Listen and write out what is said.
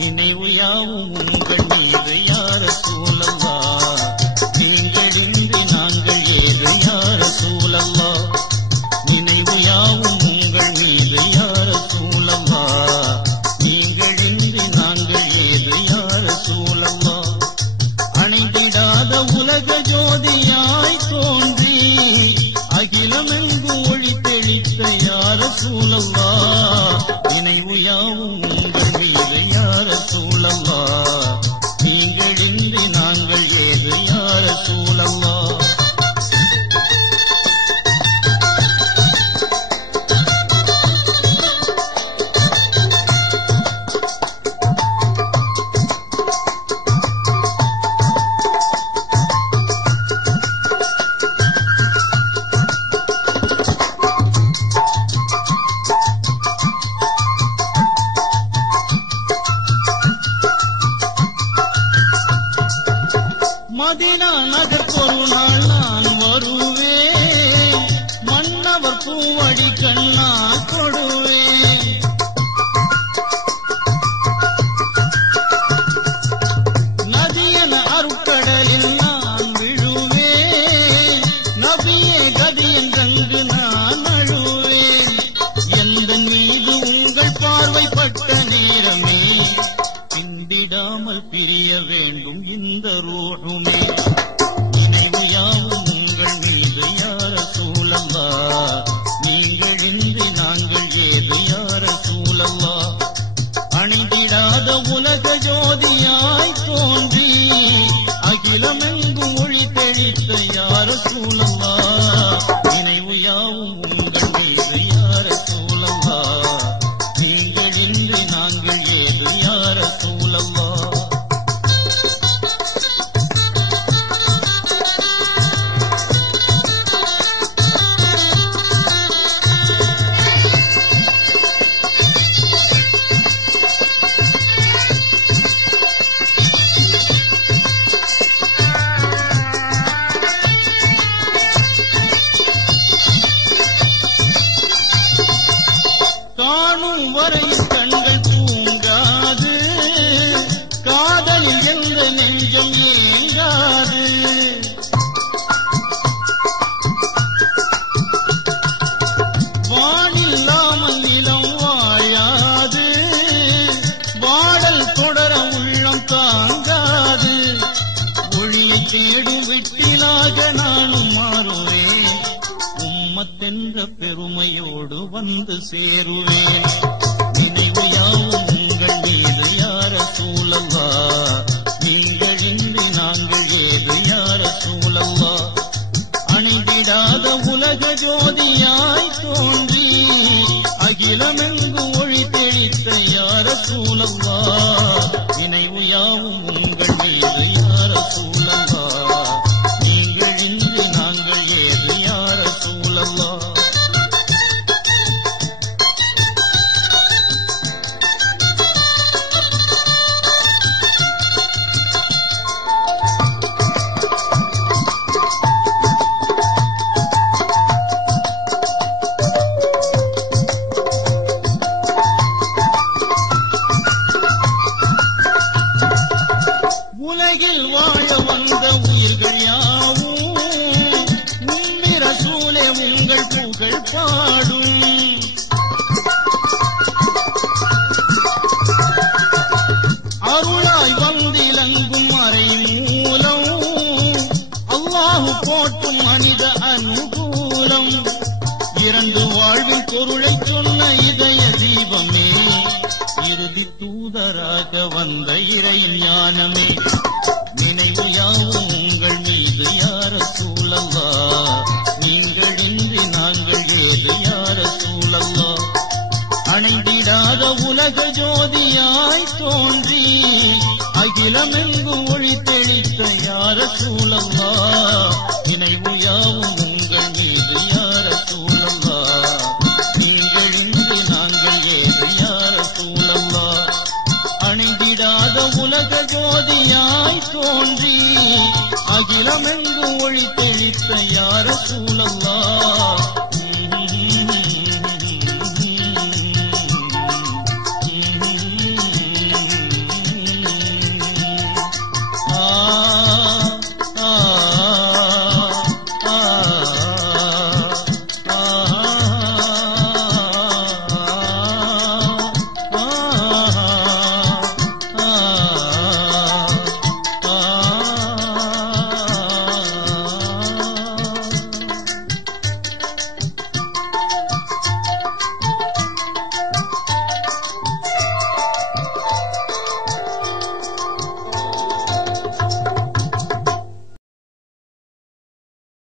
நினைவு யாவும் உங்கள் மீது யா ரசூலல்லாஹ், நீங்களின்றி நாங்கள் ஏது யா ரசூலல்லாஹ். நினைவு யாவும் உங்கள் மீது யா ரசூலல்லாஹ், நீங்களின்றி நாங்கள் ஏது யா ரசூலல்லாஹ். அணைந்திடாத உலக ஜோதியாய் தோன்றி அகிலமெங்கு ஒளி தெளித்த யா ரசூலல்லாஹ், நினைவு யாவும் உங்கள் மீது யா ரசூலல்லாஹ், நீங்களின்றி நாங்கள் ஏது யா ரசூலல்லாஹ். மதீனா நகர் ஒரு நாள் நான் வருவேன், மன்னவர் பூவடி கண்ணா கொடுவேன். நதியன அருட்கடலில் நான் விழுவேன், நபியே கதி என்றங்கு நான் அழுவேன். எந்த மீது உங்கள் பார்வை பட்ட நேரமே பிந்திடாமல் பிரிய வேண்டும் இந்த ரூஹுமே. நினைவு யாவும் உங்கள் மீது யா ரசூலல்லாஹ், நீங்களின்றி நாங்கள் ஏது யா ரசூலல்லாஹ். அணைந்திடாத உலக ஜோதியாய் தோன்றி அகிலமெங்கு ஒளி தெளித்த யா ரசூலல்லாஹ், நினைவு யாவும் உங்கள் மீது யா ரசூலல்லாஹ், நீங்களின்றி நாங்கள் ஏது யா ரசூலல்லாஹ். காணும் வரையில் கண்கள் தூங்காது, காதலில் எந்த நெஞ்சம் ஏங்காது. வானில்லாமல் இளம் வாழாது, வாடல் தொடர உள்ளம் தாங்காது. ஒளியை தேடும் விட்டிலாக நானும் மாறுவேன், உம்மத்தென்ற பெருமையோடு வந்து சேருவேன். நினைவு யாவும் உங்கள் மீது யா ரசூலல்லாஹ், நீங்களின்றி நாங்கள் ஏது யா ரசூலல்லாஹ். அணைந்திடாத உலக ஜோதியாய் தோன்றி அகிலமெங்கு ஒளி தெளித்த யா ரசூலல்லாஹ், நினைவு யாவும் உங்கள் மீது யா ரசூலல்லாஹ், நீங்களின்றி நாங்கள் ஏது யா ரசூலல்லாஹ். உலகில் வாழ வந்த உயிர்கள் யாவும் உம்மி ரசூலே உங்கள் புகழ் பாடும். அருளாய் வந்திலங்கும் மறை மூலம் அல்லாஹு போட்டும் மனித அனுகூலம். இரண்டு வாழ்வின் பொருளை சொன்ன இதய தீபமே, இறுதி தூதராக வந்த இறை ஞானமே. நினைவு யாவும் உங்கள் மீது யா ரசூலல்லாஹ், நீங்களின்றி நாங்கள் ஏது யா ரசூலல்லாஹ். அணைந்திடாத உலக ஜோதியாய் தோன்றி அகிலமெங்கு ஒளி தெளித்த யா ரசூலல்லாஹ், நினைவு யாவும் உங்கள் மீது யா ரசூலல்லாஹ், நீங்களின்றி நாங்கள் ஏது யா ரசூலல்லாஹ். அணைந்திடாத உலக ஜோதியாய் தோன்றி அகிலமெங்கு ஒளி தெளித்த யா ரசூலல்லாஹ்,